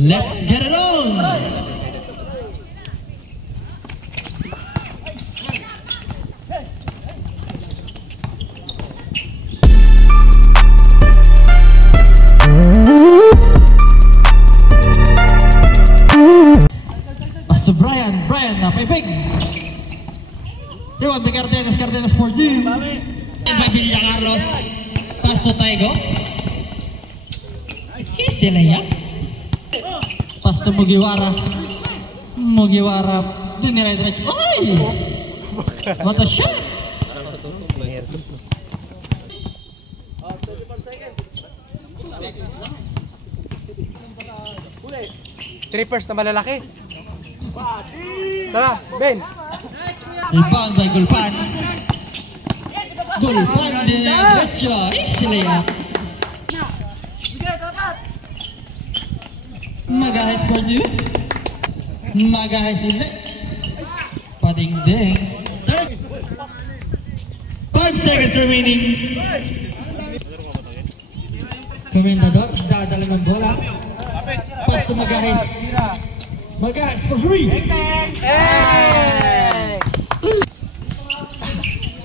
Let's get it on! Pasto Brian napaibig! Iwan may Cardenas for you! By Villa Carlos! Pasto Taigo! Sila yan? Pasto Mugiwara, dinire-diretso. Ay! What a shot! Trippers na malalaki. Tara, Ben! Rebound by Gulpan. Gulpan dinire-diretso. Sila yan? Magahas for you. Magahas ulit. Padingding. 5 seconds remaining. Komendador, dadala ng bola. Pasto Magahas. Magahas for 3.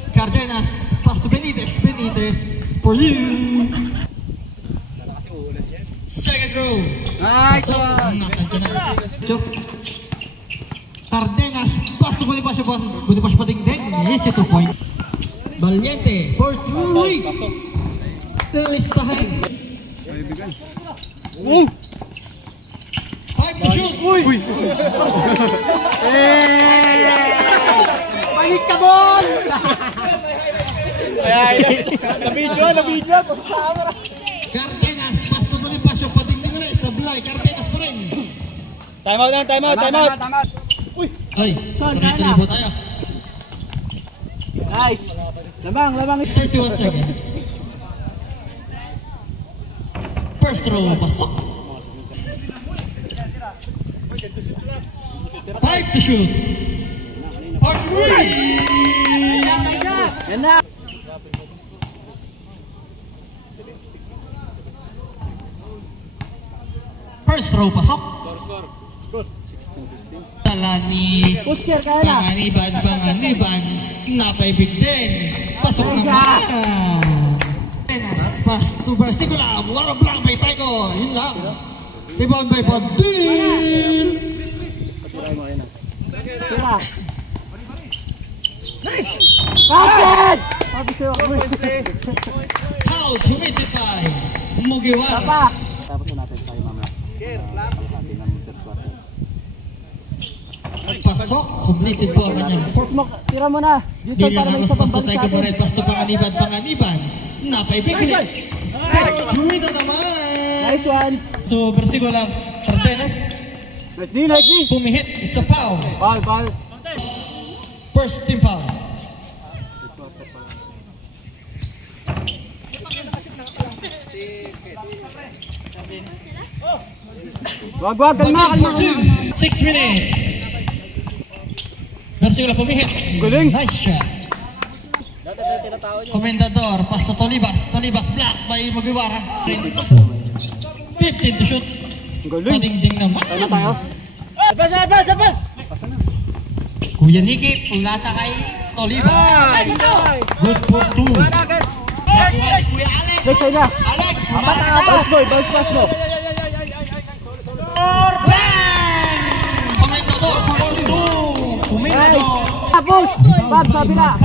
Cardenas, Pasto Benitez for you. Second row. Nice one! Cardenas, Pasto Bonifacio Padingding. Yes, 2 point. Valiente for 3. Listahan. 5 to shoot. Uy! Panis ka, Bon! Na-video! Cardenas, Pasto Bonifacio Padingding ulit. Sablay, Cardenas pa rin. Time out! Uy! Ay, tuloy po tayo. Nice! Lamang! 31 seconds. First row, pasok. 5 to shoot. For 3. Yan na! First row, pasok. Talani. Pusker, kaya na! Panganiban. Napaibig din. Pasok naman. Pasto Versicula. Buwara blank by Taigo. Yun lang. Rebound by Padil. Tira! Nice! Kapit! Sabi sa'yo ako. Foul committed by Mugiwara. Tapos na natin tayo mamaya. Pasok. Completed po ang kanyang Tira mo na. bilang halos Pasto Taigo pa rin. Pasto Panganiban. Napaibig ulit. Pasto na naman. Nice one! So Versicula Cardenas. Nice D! Pumihit. It's a foul. Ball! First team foul. Wag, kalma! 6 minutes. Versicula pumihit. Galing! Nice shot. Komendador, Pasto Tolibas block by Mugiwara. 15 to shoot. Galing! Padingding naman. Ano tayo? Advance! Kuya Niki, pula sa kay Tolibas. Good for 2. Kuya Alex. Next side na. Alex, Bounce mo. bang! Komendador for 2. Komendador. Tapos! Bob, sabi na.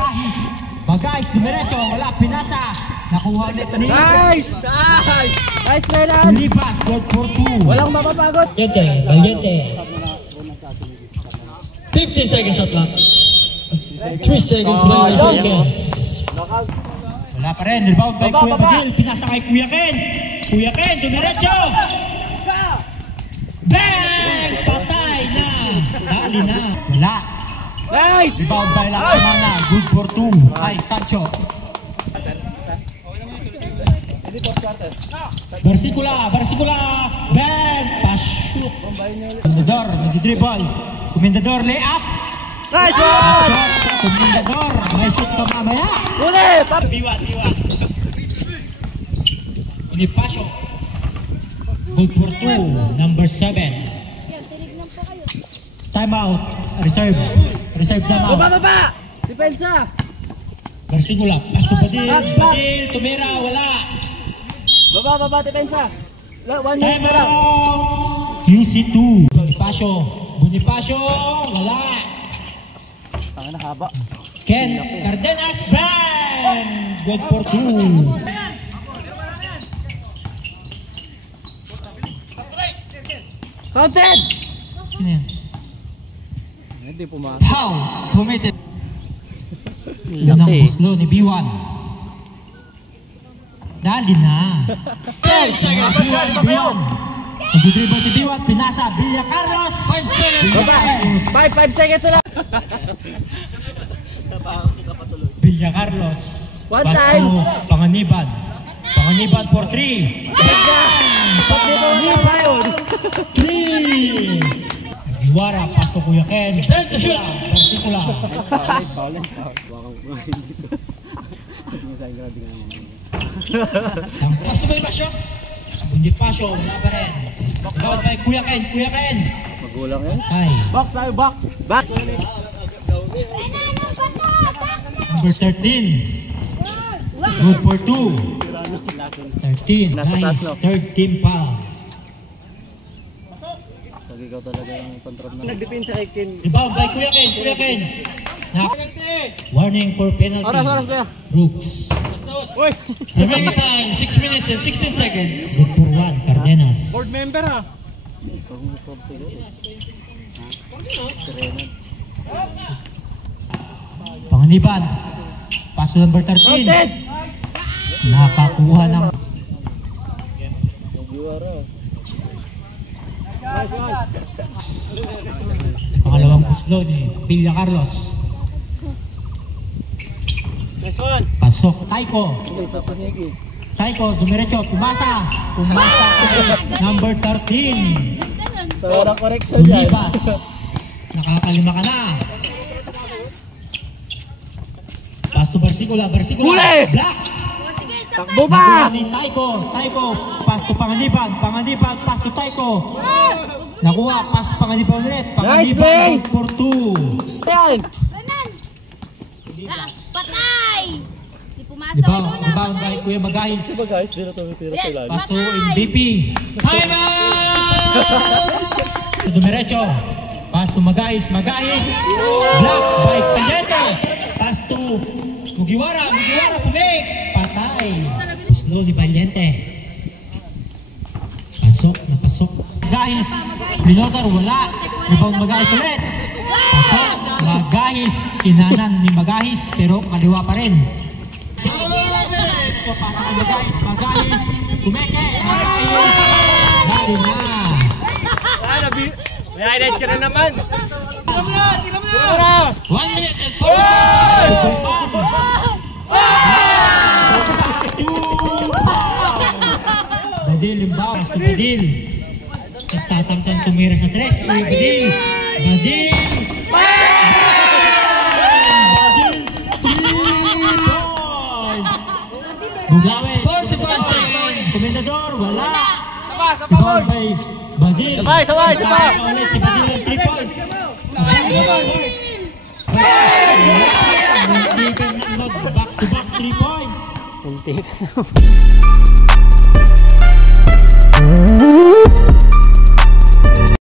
Bagay, dumiretso, wala, pinasa. Nakuha ulit ni Nice, Relan. Tolibas, good for 2. Walang mapapagod. Valiente. 15 seconds shot clock. 3 seconds, 5 seconds. Wala pa rin, rebound by Kuya Bagil. Pinasa kay Kuya Ken, dumiretso. Bang! Patay na. Dali na. Wala. Nice! Rebound by Laksamana. Good for 2. Ay, Sancho. Versicula. Bang! Pashoot. Komendador, nag-dribble. Komendador, lay up. Nice one! Komendador, may shoot pa mamaya. Uli! Diwa. Ini Pasho. Good for 2, number 7. Time out. Reserve. Reserve time out. Baba! Depensa! Barsigula. Pasto Badil. Badil. Tumira. Wala. Baba, depensa! 1 Time minute lang! out. QC2. Bonifacio. Bonifacio. Wala. Tanga na haba. Ken Cardenas Band. Good for 2. Counted! Sino yan? Hindi pumasok. Foul. Committed. Unang puslo ni B1. Dali na. 10 seconds. B1. Nag-dribble si B1. Pinasa. Villa Carlos. 5 seconds. 5 seconds na lang! Villa Carlos. One Pasto, time. Panganiban. Panganiban for 3. Panganiban. 3. Iwara. Pasto Kuya Ken. Partikula. Pasto Bonifacio. Bonifacio. Wala pa rin. Gawad kay Kuya Ken. Kuya Ken. Magulang yan. Ay. Box tayo, box! Back! Number 13. Good for 2. 13. Nice. Third team foul. Pag ikaw talaga yung control na. Nagdepensa kay Ken. Rebound by Kuya Ken. Kuya Ken. Warning for penalty. Oras kuya. Brooks. Uy! Remaining time 6 minutes and 16 seconds. Good for 1. Cardenas. Board member ha? Panganiban. Paso number 13. Nakakuha ng pangalawang puslo ni Villa Carlos. Next one! Pasok. Taiko. Taiko. Dumiretso. Pumasa. Pumasa. Number 13. Walang correction yan. Unibas. Nakakalima ka na. Pasto Barsikula. Barsikula. Huli! Black. Takbo Nakuha ba? ni Taiko. Taiko. Pasto Panganiban. Panganiban. Pasto Taiko. Nakuha. Pasto Panganiban ulit. Nice Panganiban. play! Good for 2. Yan! Patay! Di pumasok Rebound. ito na, Rebound patay! kay Kuya Magahis. Guys, di na tumitira Yes, Pasto patay! MVP. Time out! Dumiretso. Pasto Magahis. Magahis. Black by Caliente. Pasto Mugiwara. Mugiwara pumik. Patay. Puslo ni Valiente. Pasok. Napasok. Magahis. Pinotor. Wala. Rebound Magahis ulit. Pasok. Magahis. Kinanan ni Magahis. Pero kaliwa pa rin. Pasok ni Magahis. Magahis. Kumeke. Magahis. Dali na. May highlights ka na naman! Tira mo na! 1 minute and 4 Badil limbaw. Pasto Badil. Nagtatangtang tumira sa tres. Kuya Badil. Badil. Badil. 3 points. Bugawi. 45 seconds. Komendador. Wala. Rebound by Badil. Sabay! Ulit si Badil ng 3 points. Back-to-back 3 points.